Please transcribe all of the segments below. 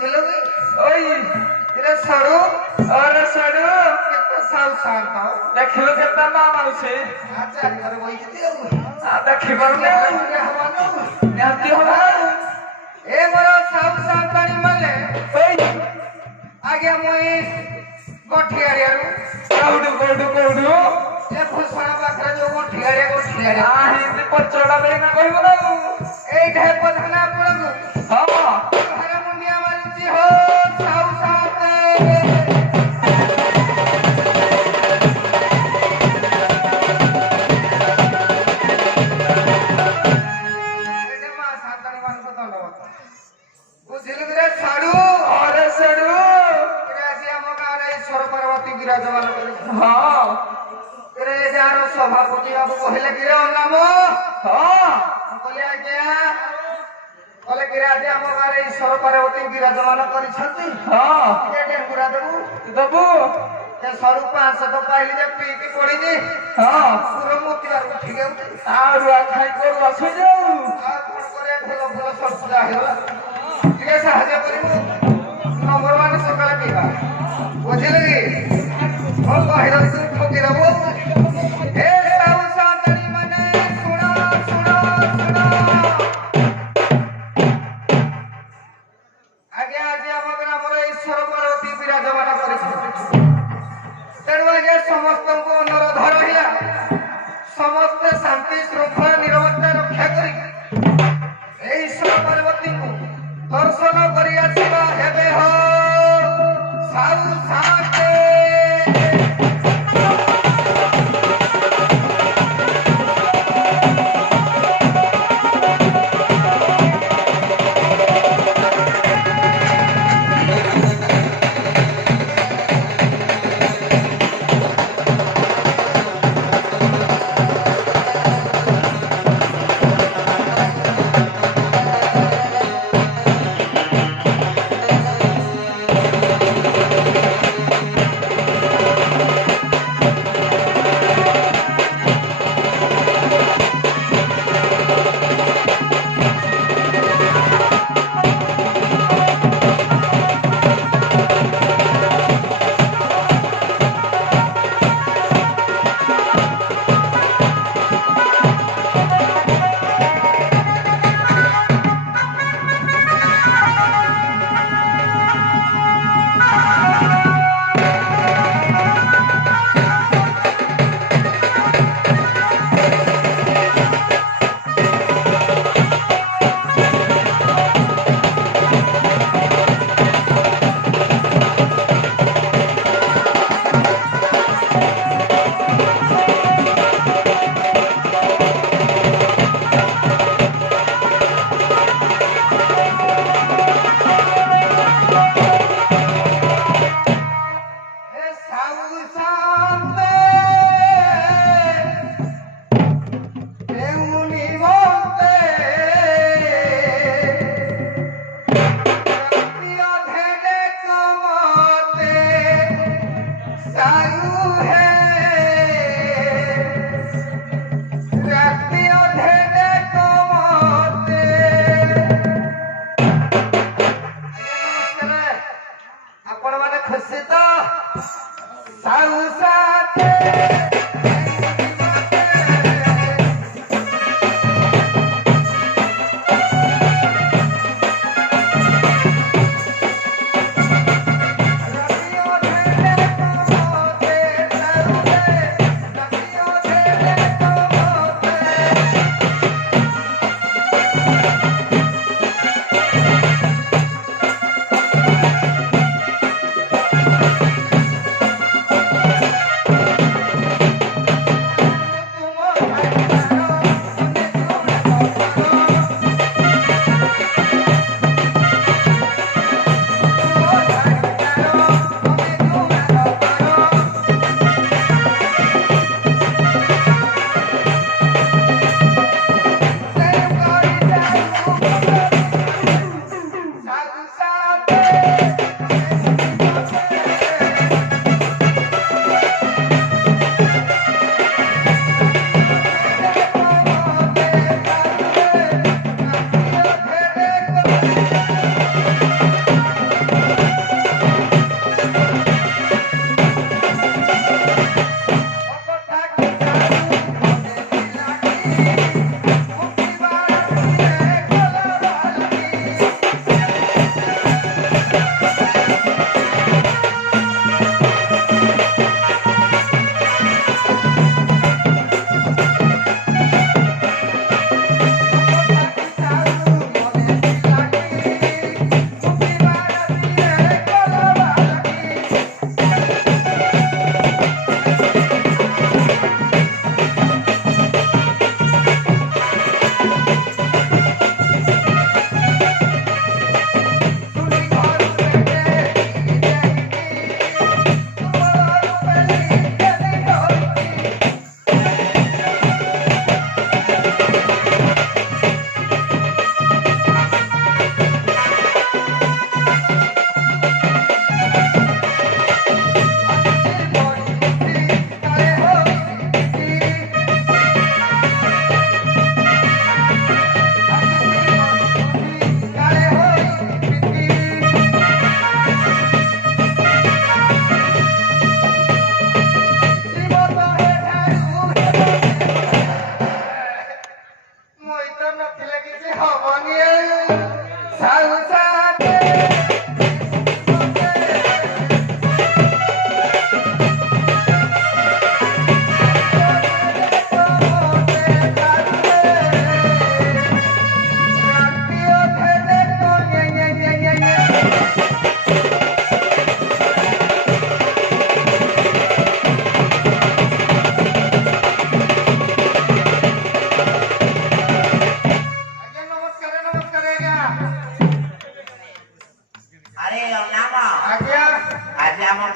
बुझलो कि ओई तेरे सड़ू और सड़ू कितना साल शांत हो देखिलो केतना नाम आउछे अच्छा कर वही दियो आ देखि बरने निहती होला ए मोर सब शांतानी मले ओई आगे मुई गोठियारियारू कोडू ए फुसणा पाखरे जो गोठियारिया आ हिंदी पचड़ा बेना कहबो ना ए ढे पधना पुरगु हां हर मुंडिया मारुची हो सब शांत बुझिलु रे साडू अरे सड़ू रे आसी हम गारे ईश्वर पार्वती विराजमान करे हां रे जारो सभापति बाबू कहले कि रे नाम हां कहले आज्ञा कहले कि आजी हम गारे ईश्वर पार्वती विराजमान करिसथि हां के डेंगुरा देबू दबू ते स्वरूप 500 तो पाइली जे पी के पड़ी जी हां पूरा मोती और उठी गयो आरु खाई को बसु जाऊ आ कोन करे फूल फूल सब पूजा हेला ଟିକେ ସାହାଯ୍ୟ କରିବୁ ନମ୍ବର ୱାନ ସକାଳେ ପିଇବା ବୁଝିଲେ କି ହଁ କହିଲ ତୁ ଠକି ଦେବୁ ଏ ସାଉ ସାନ୍ତାଣୀ ମାନେ ଶୁଣ ଶୁଣ ଶୁଣ ଆଜ୍ଞା ଆଜି ଆମ ଗ୍ରାମରେ ଈଶ୍ୱର ପାର୍ବତୀ ବିରାଜମାନ କରିଛନ୍ତି ତେଣୁ ଆଜ୍ଞା ସମସ୍ତଙ୍କୁ ଅନୁରୋଧ ରହିଲା ସମସ୍ତେ ଶାନ୍ତି ଶୃଙ୍ଖଳା ନିରବତା ରକ୍ଷା କରି ଏ ଈଶ୍ୱର ପାର୍ବତୀଙ୍କୁ दर्शन करी आसीबा हेबे हो साउ साथे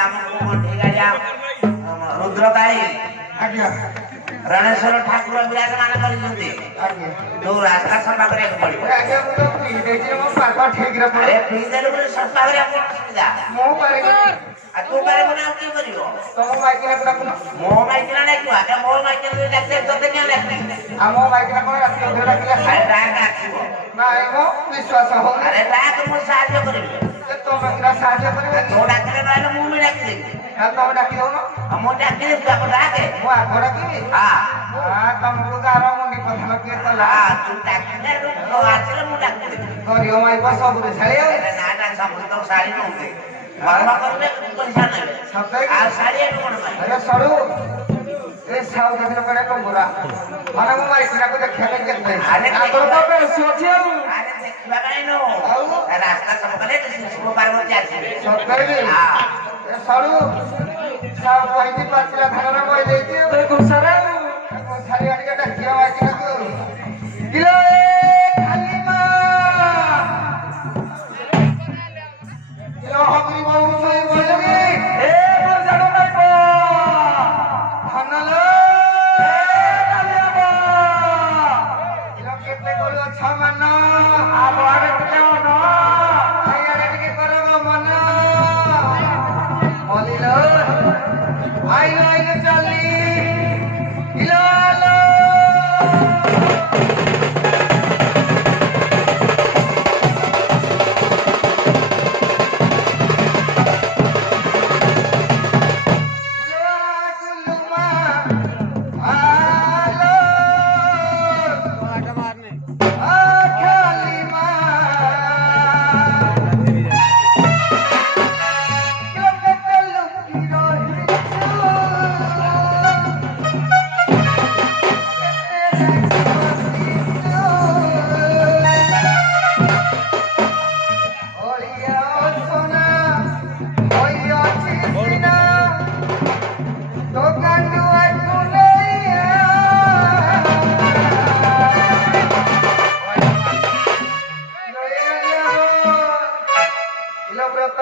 ଆମକୁ ଠିକ ଯା ରୁଦ୍ରକାଳୀ ଆଜ୍ଞା ରଣେଶ୍ୱର ଠାକୁର ବିରାଜମାନ କରିଛନ୍ତି ଆଜ୍ଞା ଯୋଉ ରାସ୍ତା ସଫା କରିବାକୁ ପଡିବ ଆଜ୍ଞା ମୁଁ ତ ପିଇ ଦେଇଛି ମୋ ପାଗ ଠିକରେ ଆରେ ପଡେ ପିଇ ଦେଲେ ବୋଲି ସଫା କରିବାକୁ କଣ ଅସୁବିଧା ମୁଁ ପାରିବିନି ଆଉ ତୁ ପାରିବୁନି ଆଉ କିଏ କରିବ ତମ ମାଇକିନା ଡାକୁନ ମୋ ମାଇକିନା ଡାକିବ ଆଗେ ମୋ ମାଇକିନା ଡାକିଲେ ତତେ କିଏ ଡାକିବି ଆମ ମାଇକିନା କଣ ରାତି ଅଧରେ ଡାକିଲେ ଆରେ ଡାକ ଆସିବ ନାଇଁ ମୋ ବିଶ୍ୱାସ ହଉନି ଆରେ ଡାକ ମୁଁ ସାହାଯ୍ୟ କରିବି ତମେ କିନା ସାହାଯ୍ୟ କରିବେ ତୁ ଡାକିଲେ ନହେଲେ ମୁଁ ବି ଡାକିଦେବି ତମେ ଡାକି ଦଉନ ଆଉ ମୁଁ ଡାକିଦେବି ତୁ ଆଗ ଡାକେ ମୁଁ ଆଗ ଡାକିବି ହଁ ତମକୁ ଗାର ମୁଣ୍ଡି ପ୍ରଧାନ କିଏ କଲା ତୁ ଡାକିଲେ ଆସିଲେ ମୁଁ ଡାକିଦେବି ଗରିବ ମାଇକ ସବୁରେ ଛାଡି ନା ନା ସବୁ ତ ଶାଢୀ ନଉଁଛେ ମର୍ମ କରିବେ ପଇସା ନେବେ ଆଉ ଶାଢୀ ଏଠୁ କଣ ପାଇଁ ଆରେ ସରୁ ଏ ସାଉ ଦେଖିଲ କಡೆ କମ୍ବୁରା ମାନେ ମୁଁ ମାଇକିନାକୁ ଦେଖିବା ପାଇଁ କେତେ ଆଗରୁ ତ ବେଶୀ ଅଛି ଆଉ ଆରେ ଦେଖିବା ପାଇଁ ନୁହଁ ରାସ୍ତା ସବୁ କଲେ ଶିବ ପାର୍ବତୀ ଆସିବେ ସତରେ ବି ଏ ସରୁ ସାଉ କହିଛି ପାଚିଲା ଧାନର ବହି ଦେଇଛି ଘୋଷାରେ ଘୋଷାରି ଆଣିକି ଡାକିବା ମାଇକିନାକୁ କିଲୋ ଖାଲି ମା କିଲୋ ହବରି ବହୁ ସହି ବହି ଏ ଜାଣୁ ନାଇଁ ଧନଲୋ କେତେ କରୁ ଅଛ ମାନ ଆଡେ ଟିକେ ମନ ଆଇଆଡେ ଟିକେ କର ମନ ବଲିଲ ଆଇଲ ଆଇଲ ଚାଲି ଇଲୋ ଆଲୋ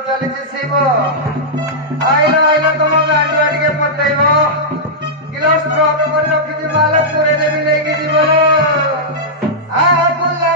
ଚାଲିଛି ଶିବ ଆଇଲ ଆଇଲ ତମ ଗାଣ୍ଡୁଆ ଟିକେ ପତେଇବ କିଲୋ ଷ୍ଟ୍ରକ୍ କରି ରଖିଛି ମାଲ ପୁରେଇ ଦେବି ନେଇକି ଯିବ ଆ ବୁଲା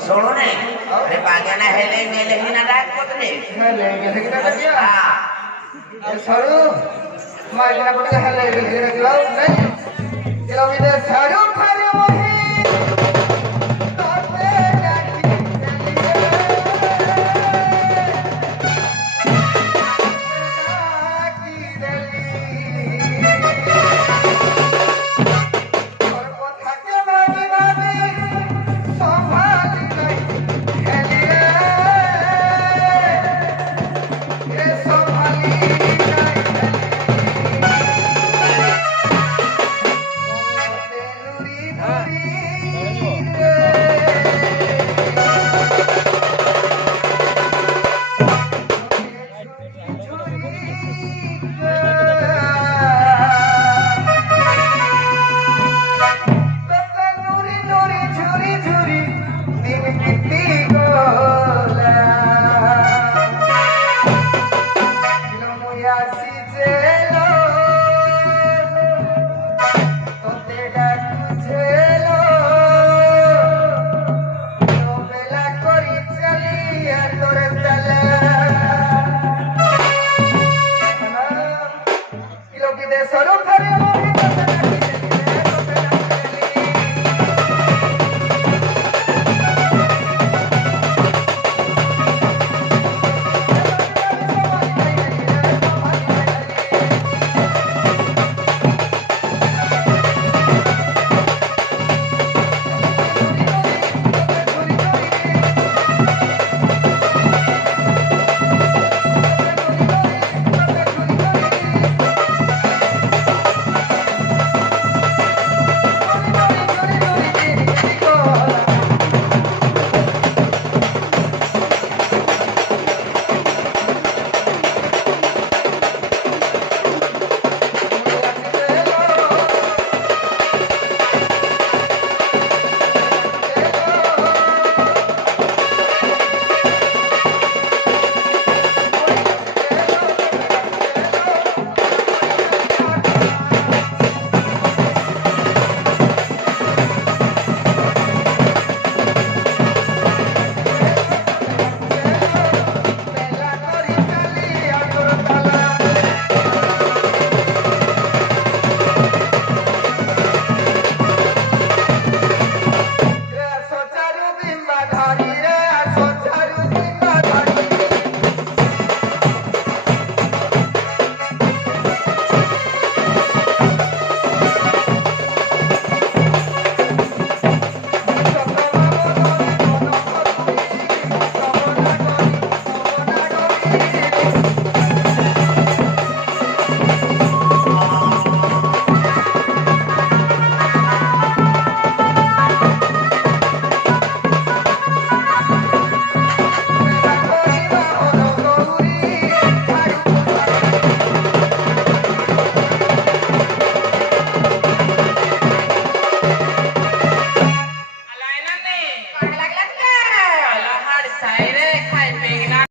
ଶୁଣୁନେ ବାଗେନା ହେଲେ ନେଲେ ହିଁ ନା କହୁଥିଲେ ସରୁ ମାଇକିନା ପଟେ ହେଲେ ନାଇଁ